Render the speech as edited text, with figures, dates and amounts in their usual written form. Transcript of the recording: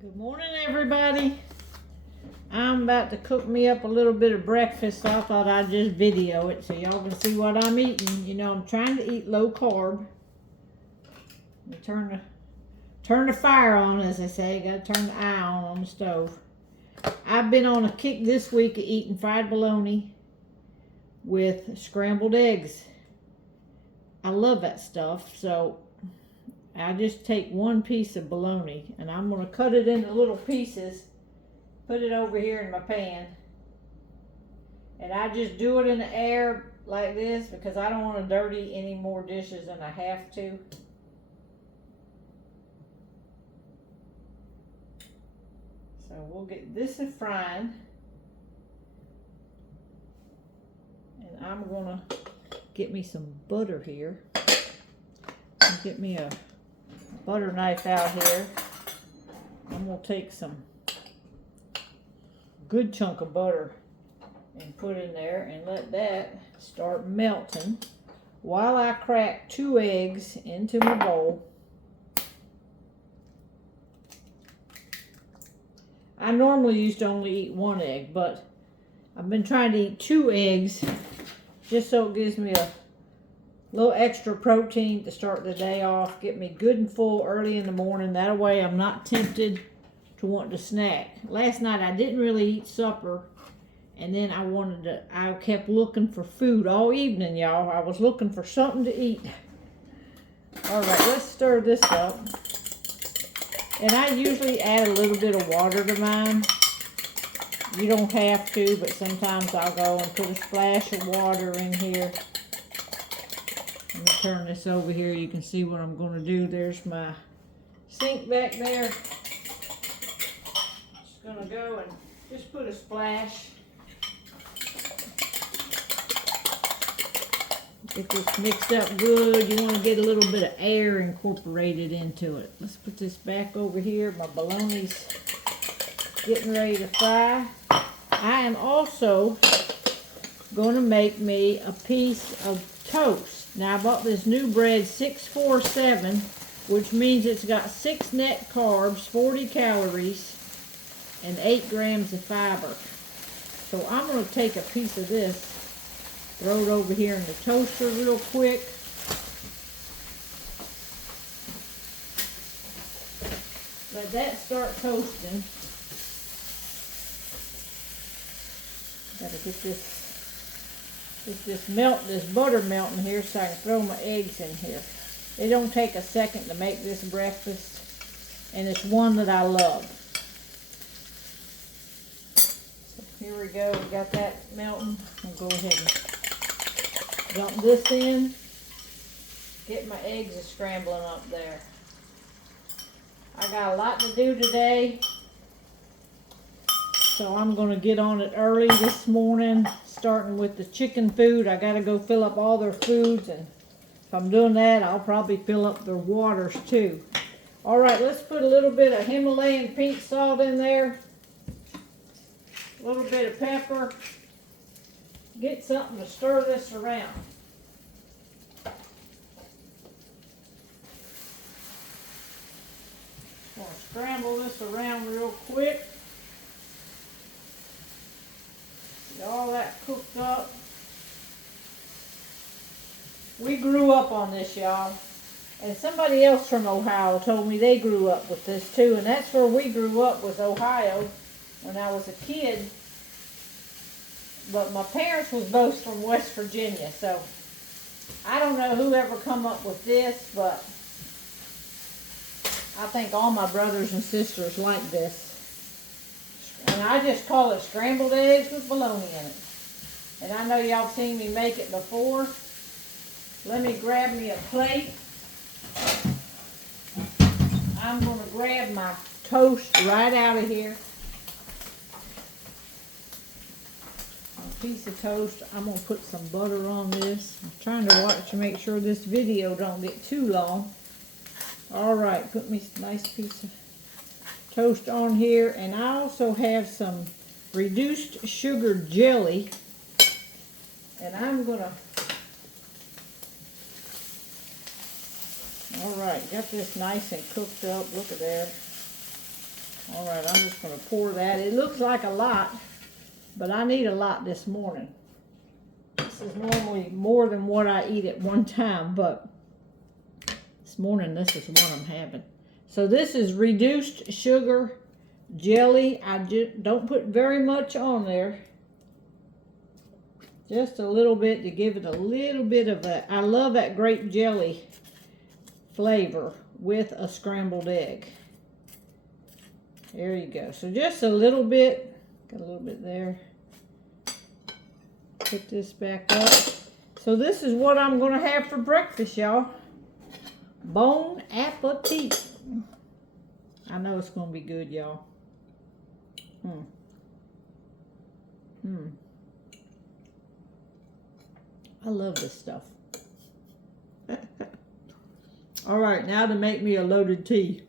Good morning, everybody. I'm about to cook me up a little bit of breakfast, so I thought I'd just video it so y'all can see what I'm eating. You know, I'm trying to eat low carb. Turn the fire on, as they say. Gotta turn the eye on the stove. I've been on a kick this week of eating fried bologna with scrambled eggs. I love that stuff, so I just take one piece of bologna and I'm going to cut it into little pieces, put it over here in my pan, and I just do it in the air like this because I don't want to dirty any more dishes than I have to. So we'll get this frying, and I'm going to get me some butter here. Get me a butter knife out here. I'm going to take some good chunk of butter and put in there and let that start melting while I crack 2 eggs into my bowl. I normally used to only eat 1 egg, but I've been trying to eat 2 eggs just so it gives me a little extra protein to start the day off, get me good and full early in the morning. That way I'm not tempted to want to snack. Last night I didn't really eat supper, and then I kept looking for food all evening, y'all. I was looking for something to eat. All right, let's stir this up. And I usually add a little bit of water to mine. You don't have to, but sometimes I'll go and put a splash of water in here. Let me turn this over here. You can see what I'm going to do. There's my sink back there. Just going to go and just put a splash. Get this mixed up good. You want to get a little bit of air incorporated into it. Let's put this back over here. My bologna's getting ready to fry. I am also going to make me a piece of toast. Now, I bought this new bread, 647, which means it's got 6 net carbs, 40 calories, and 8 grams of fiber. So I'm going to take a piece of this, throw it over here in the toaster real quick. Let that start toasting. Gotta get this butter melting here so I can throw my eggs in here. It don't take a second to make this breakfast, and it's one that I love. So here we go, we got that melting. I'll go ahead and dump this in. Get my eggs scrambling up there. I got a lot to do today, so I'm going to get on it early this morning, starting with the chicken food. I got to go fill up all their foods, and if I'm doing that, I'll probably fill up their waters too. All right, let's put a little bit of Himalayan pink salt in there, a little bit of pepper. Get something to stir this around. Just going to scramble this around real quick. All that cooked up. We grew up on this, y'all. And somebody else from Ohio told me they grew up with this too. And that's where we grew up, was Ohio, when I was a kid. But my parents was both from West Virginia. So I don't know who ever come up with this, but I think all my brothers and sisters like this. And I just call it scrambled eggs with bologna in it. And I know y'all seen me make it before. Let me grab me a plate. I'm going to grab my toast right out of here. A piece of toast. I'm going to put some butter on this. I'm trying to watch to make sure this video don't get too long. Alright, put me a nice piece of toast on here, and I also have some reduced sugar jelly, and I'm gonna All right, got this nice and cooked up. Look at that. All right, I'm just going to pour that. It looks like a lot, but I need a lot this morning. This is normally more than what I eat at one time, but this morning this is what I'm having. So this is reduced sugar jelly. I just don't put very much on there. Just a little bit to give it a little bit of a, I love that grape jelly flavor with a scrambled egg. There you go. So just a little bit, got a little bit there. Put this back up. So this is what I'm going to have for breakfast, y'all. Bon appetit. I know it's going to be good, y'all. I love this stuff. All right, now to make me a loaded tea.